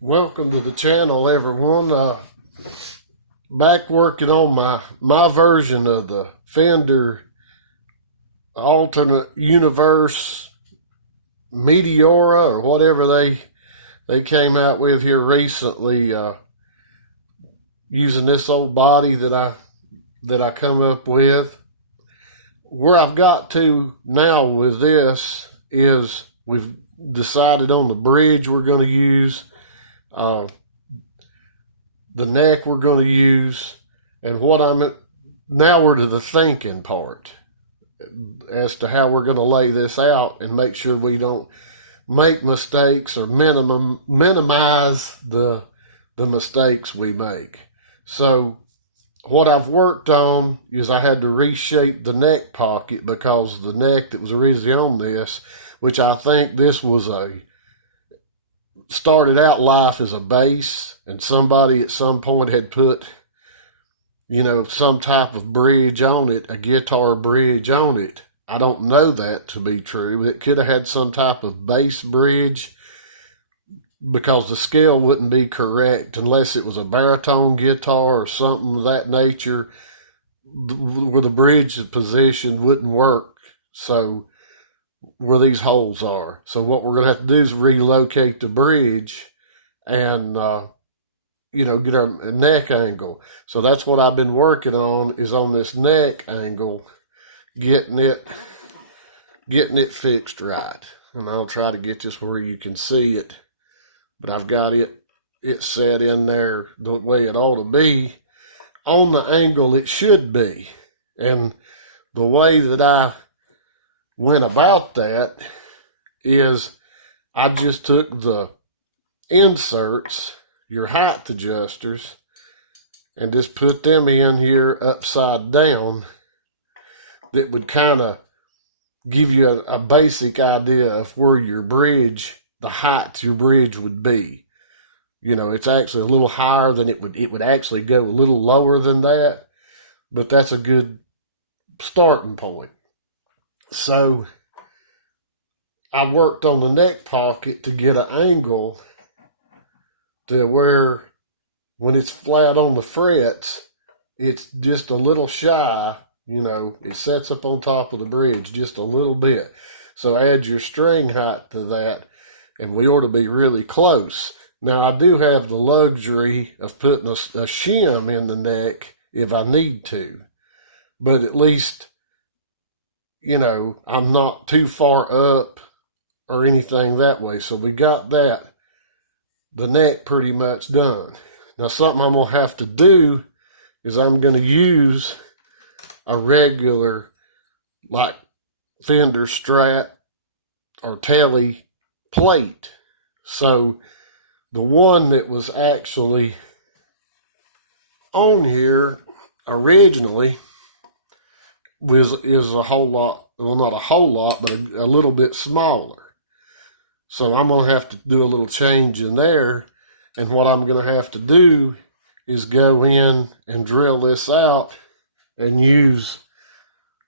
Welcome to the channel, everyone. Back working on my version of the Fender alternate universe Meteora, or whatever they came out with here recently, using this old body that I come up with. Where I've got to now with this is we've decided on the bridge we're going to use, the neck we're going to use, and now we're to the thinking part as to how we're going to lay this out and make sure we don't make mistakes or minimize the mistakes we make. So what I've worked on is I had to reshape the neck pocket, because the neck that was originally on this, which I think this was started out life as a bass, and somebody at some point had put, some type of bridge on it, a guitar bridge on it. I don't know that to be true. It could have had some type of bass bridge, because the scale wouldn't be correct unless it was a baritone guitar or something of that nature, where the bridge position wouldn't work. So where these holes are. So what we're going to have to do is relocate the bridge and, get our neck angle. So that's what I've been working on, is on this neck angle, getting it fixed right. And I'll try to get this where you can see it. But I've got it set in there the way it ought to be, on the angle it should be. And the way that I went about that is I just took the inserts, your height adjusters, and just put them in here upside down. That would kind of give you a basic idea of where your bridge, the height your bridge would be. It's actually a little higher than it would actually go a little lower than that, but that's a good starting point. So I worked on the neck pocket to get an angle to where, when it's flat on the frets, it's just a little shy. It sets up on top of the bridge just a little bit. So add your string height to that, and we ought to be really close. Now, I do have the luxury of putting a shim in the neck if I need to, but at least, I'm not too far up or anything that way. So we got the neck pretty much done. Now, something I'm going to have to do is I'm going to use a regular, like, Fender Strat or Telly plate. So the one that was actually on here originally is a whole lot, well, not a whole lot, but a little bit smaller. So I'm going to have to do a little change in there. And what I'm going to have to do is go in and drill this out and use,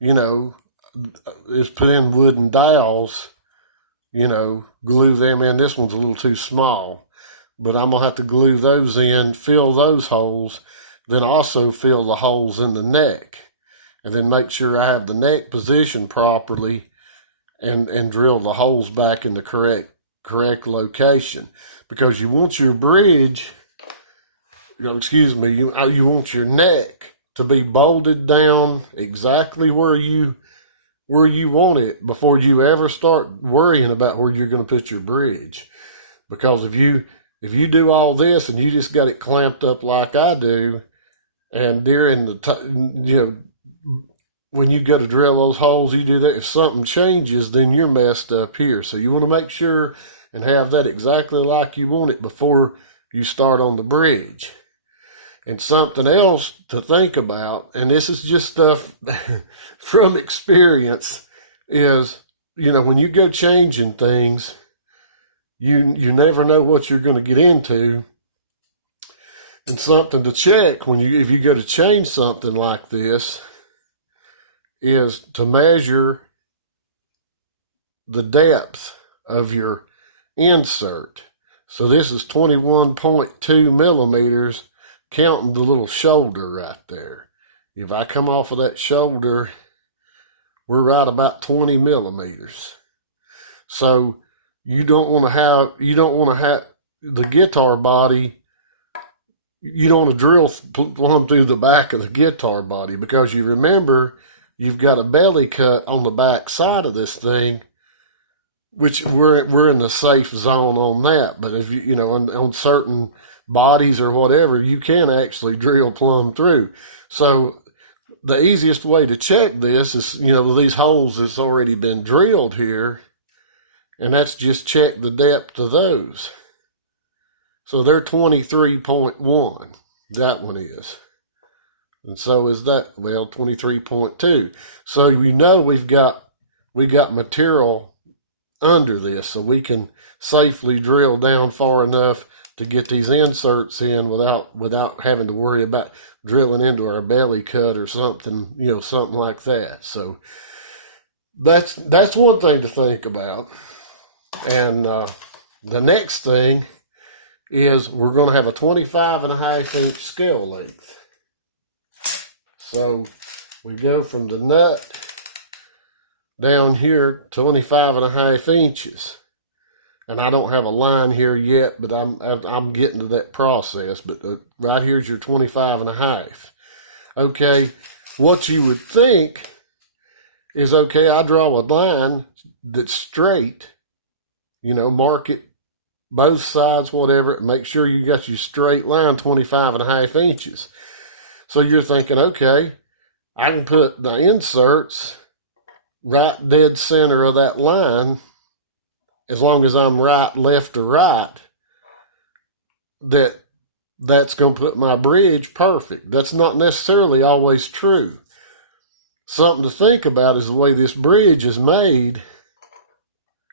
is put in wooden dowels, glue them in. This one's a little too small, but I'm going to have to glue those in, fill those holes, then also fill the holes in the neck, and then make sure I have the neck positioned properly, and drill the holes back in the correct location, because you want your bridge, you want your neck to be bolted down exactly where you want it before you ever start worrying about where you're going to put your bridge. Because if you do all this and you just got it clamped up like I do, and during when you go to drill those holes, you do that. If something changes, then you're messed up here. So you want to make sure and have that exactly like you want it before you start on the bridge. And something else to think about, and this is just stuff from experience, is, when you go changing things, you never know what you're going to get into. And something to check if you go to change something like this, is to measure the depth of your insert. So this is 21.2 millimeters, counting the little shoulder right there. If I come off of that shoulder, we're right about 20 millimeters. So you don't want to have the guitar body, you don't want to drill plumb through the back of the guitar body, because you remember you've got a belly cut on the back side of this thing, which we're in the safe zone on that. But if you know on certain bodies or whatever, you can actually drill plumb through. So the easiest way to check this is, these holes that's already been drilled here, and that's just check the depth of those. So they're 23.1. That one is. And so is that, 23.2. So we've got material under this, so we can safely drill down far enough to get these inserts in without having to worry about drilling into our belly cut or something, something like that. So that's one thing to think about. And the next thing is we're going to have a 25.5-inch scale length. So we go from the nut down here 25.5 inches. And I don't have a line here yet, but I'm getting to that process. But right here's your 25.5. Okay, what you would think is, okay, I draw a line that's straight, mark it both sides, whatever, make sure you got your straight line 25.5 inches. So you're thinking, okay, I can put the inserts right dead center of that line, as long as I'm right, left, or right, that's going to put my bridge perfect. That's not necessarily always true. Something to think about is the way this bridge is made.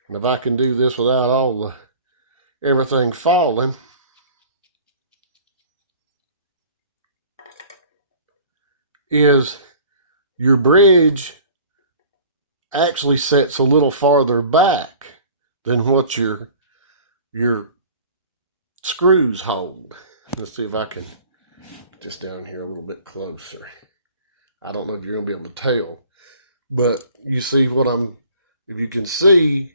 And if I can do this without everything falling, is your bridge actually sets a little farther back than what your screws hold. Let's see if I can put this down here a little bit closer. I don't know if you're going to be able to tell, but you see if you can see,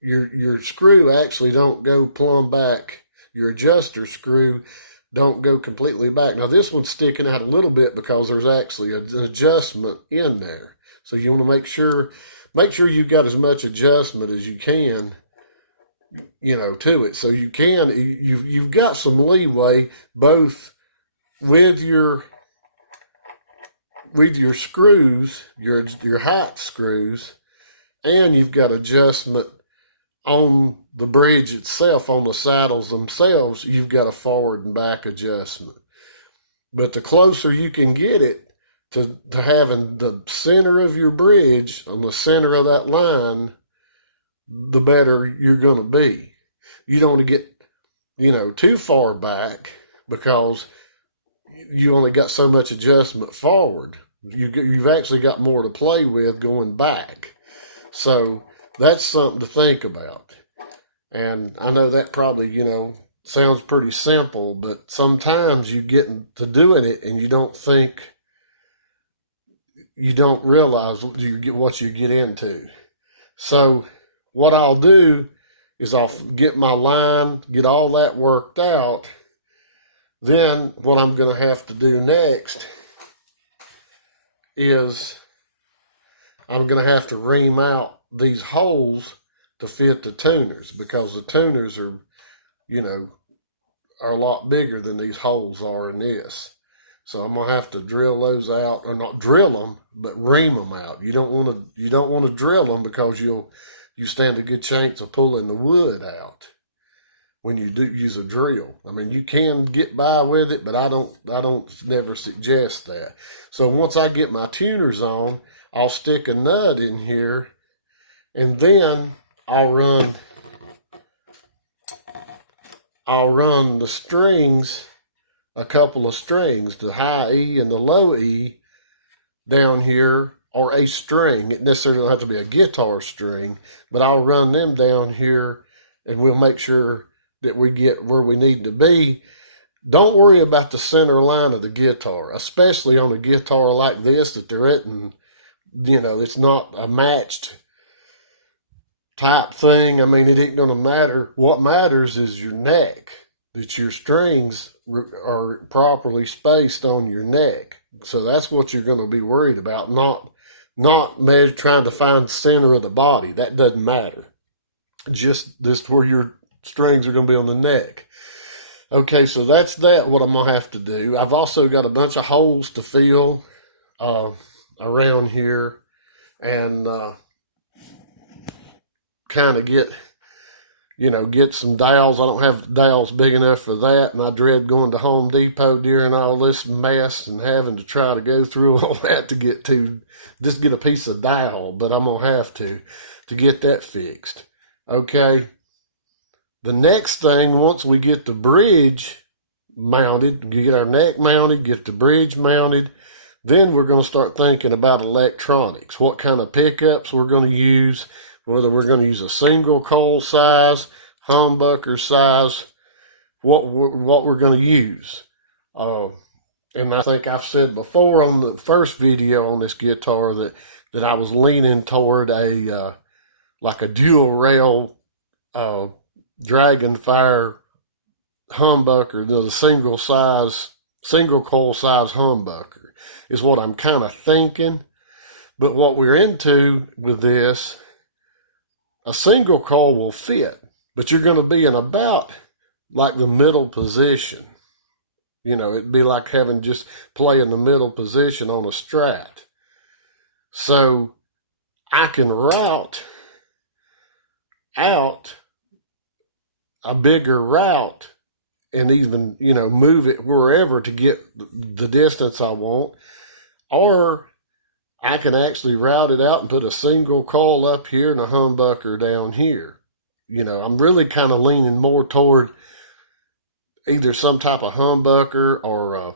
your screw actually don't go plumb back. Your adjuster screw don't go completely back. Now this one's sticking out a little bit because there's actually an adjustment in there. So you want to make sure you've got as much adjustment as you can, to it. So you've got some leeway both with your screws, your height screws, and you've got adjustment on the bridge itself, on the saddles themselves. You've got a forward and back adjustment. But the closer you can get it to having the center of your bridge on the center of that line, the better you're going to be. You don't want to get, too far back, because you only got so much adjustment forward. You've actually got more to play with going back. So that's something to think about. And I know that probably, sounds pretty simple, but sometimes you get to doing it and you don't realize what you get into. So what I'll do is I'll get my line, get all that worked out. Then what I'm going to have to do next is I'm going to have to ream out these holes to fit the tuners, because the tuners are a lot bigger than these holes are in this. So I'm going to have to drill those out, or not drill them, but ream them out. You don't want to drill them, because you stand a good chance of pulling the wood out when you do use a drill. I mean, you can get by with it, but I don't never suggest that. So once I get my tuners on, I'll stick a nut in here, and then I'll run the strings, a couple of strings, the high E and the low E down here, or a string. It necessarily don't have to be a guitar string, but I'll run them down here and we'll make sure that we get where we need to be. Don't worry about the center line of the guitar, especially on a guitar like this that they're at, and it's not a matched type thing. I mean, it ain't going to matter. What matters is your neck, that your strings are properly spaced on your neck. So that's what you're going to be worried about, not trying to find the center of the body. That doesn't matter. Just this where your strings are going to be on the neck. Okay, so that's that, what I'm going to have to do. I've also got a bunch of holes to fill around here, and kind of get some dowels. I don't have dowels big enough for that, and I dread going to Home Depot during all this mess and having to try to go through all that to just get a piece of dowel, but I'm going to have to get that fixed. Okay. The next thing, once we get the bridge mounted, get our neck mounted, get the bridge mounted, then we're going to start thinking about electronics, what kind of pickups we're going to use, whether we're going to use a single coil size, humbucker size, what we're going to use. And I think I've said before on the first video on this guitar that I was leaning toward like a dual rail Dragonfire humbucker, the single coil size humbucker is what I'm kind of thinking. But what we're into with this, a single coil will fit, but you're going to be in about like the middle position. It'd be like having just play in the middle position on a Strat. So I can route out a bigger route and even, move it wherever to get the distance I want. Or I can actually route it out and put a single coil up here and a humbucker down here. I'm really kind of leaning more toward either some type of humbucker or, a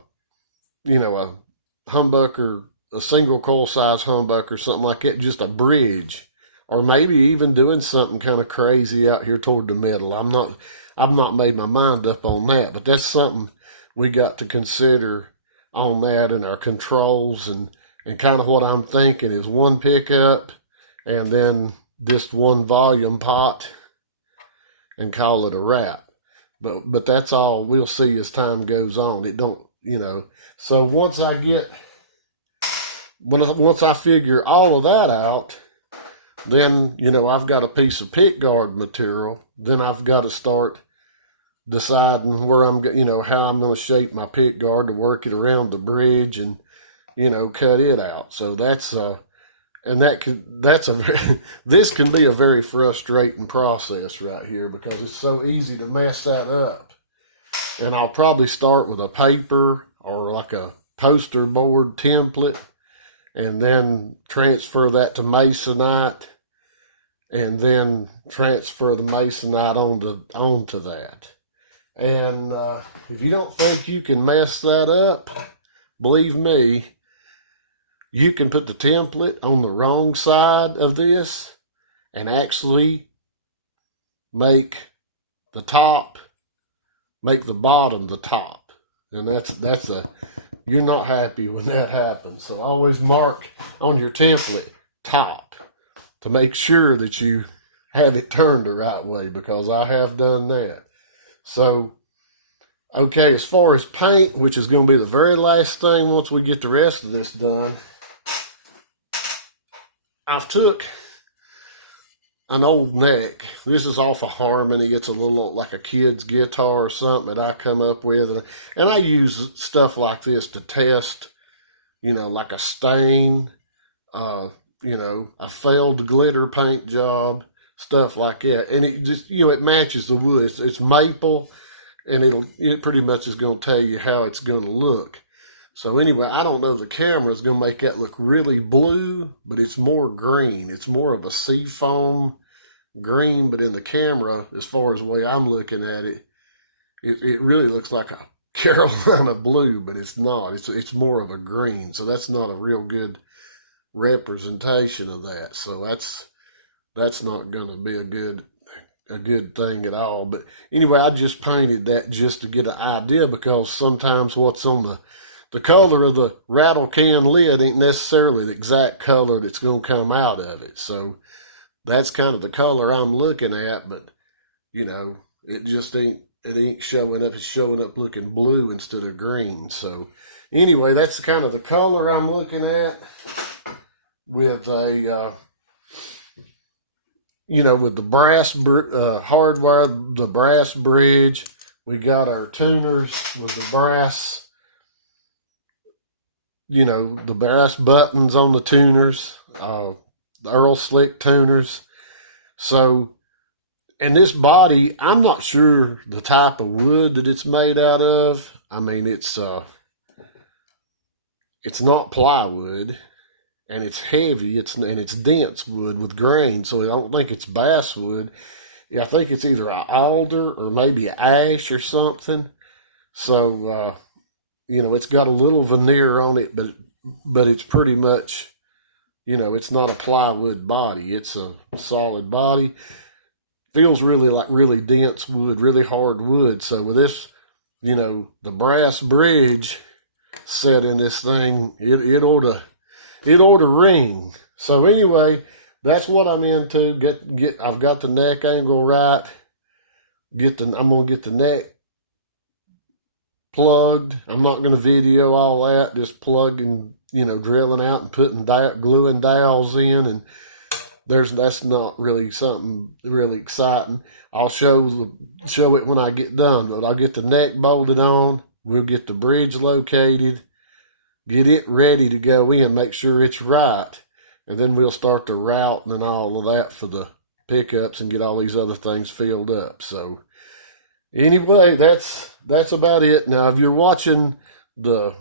humbucker, a single coil size humbucker, something like that, just a bridge. Or maybe even doing something kind of crazy out here toward the middle. I've not made my mind up on that, but that's something we got to consider on that, and our controls, and kind of what I'm thinking is one pickup and then just one volume pot and call it a wrap. But that's all we'll see as time goes on. It don't, So once I figure all of that out, then, I've got a piece of pick guard material. Then I've got to start deciding where how I'm going to shape my pick guard to work it around the bridge and, cut it out. So that's, this can be a very frustrating process right here because it's so easy to mess that up. And I'll probably start with a paper or like a poster board template, and then transfer that to Masonite, and then transfer the Masonite onto that. And if you don't think you can mess that up, believe me, you can put the template on the wrong side of this and actually make the bottom the top. And you're not happy when that happens. So always mark on your template top to make sure that you have it turned the right way, because I have done that. So, okay, as far as paint, which is going to be the very last thing once we get the rest of this done, I've took an old neck. This is off of Harmony. It's a little like a kid's guitar or something that I come up with. And I use stuff like this to test, like a stain, a failed glitter paint job, stuff like that. And it just, it matches the wood. It's maple, and it pretty much is going to tell you how it's going to look. So anyway, I don't know if the camera is going to make that look really blue, but it's more green. It's more of a seafoam green, but in the camera, as far as the way I'm looking at it, it really looks like a Carolina blue, but it's not. It's more of a green, so that's not a real good representation of that. So that's not going to be a good a good thing at all. But anyway, I just painted that just to get an idea, because sometimes what's on the color of the rattle can lid ain't necessarily the exact color that's going to come out of it. So that's kind of the color I'm looking at, but you know, it just ain't showing up. It's showing up looking blue instead of green. So anyway, that's kind of the color I'm looking at with a with the brass hardwire, the brass bridge. We got our tuners with the brass, the brass buttons on the tuners, the Earl Slick tuners. So, and this body, I'm not sure the type of wood that it's made out of. I mean, it's not plywood, and it's heavy. It's dense wood with grain, so I don't think it's basswood. Yeah, I think it's either an alder or maybe ash or something. So it's got a little veneer on it, but it's pretty much, it's not a plywood body. It's a solid body. Feels really like really dense wood, really hard wood. So with this, the brass bridge set in this thing, it ought to ring. So anyway, that's what I'm into. I've got the neck angle right. I'm gonna get the neck plugged. I'm not gonna video all that. Just plugging, drilling out and putting gluing dowels in, and that's not really something really exciting. I'll show it when I get done. But I'll get the neck bolted on. We'll get the bridge located. Get it ready to go in, make sure it's right, and then we'll start the routing and all of that for the pickups and get all these other things filled up. So anyway, that's about it. Now, if you're watching the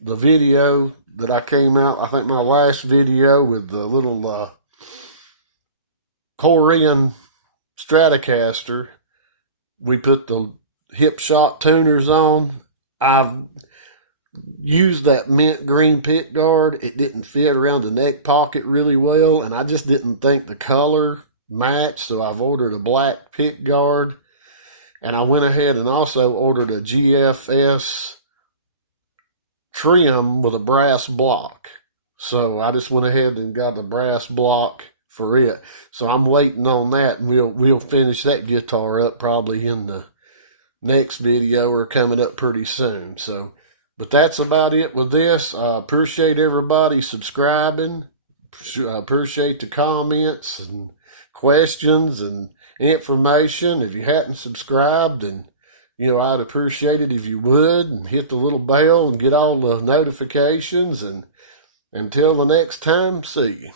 video that I came out, I think my last video with the little Korean Stratocaster, we put the hip shock tuners on. I've used that mint green pick guard. It didn't fit around the neck pocket really well, and I just didn't think the color matched, so I've ordered a black pick guard, and I went ahead and also ordered a GFS trim with a brass block. So I just went ahead and got the brass block for it. So I'm waiting on that, and we'll finish that guitar up probably in the next video or coming up pretty soon. So, but that's about it with this. Appreciate everybody subscribing. Appreciate the comments and questions and information. If you hadn't subscribed, and I'd appreciate it if you would, and hit the little bell and get all the notifications. And until the next time, see you.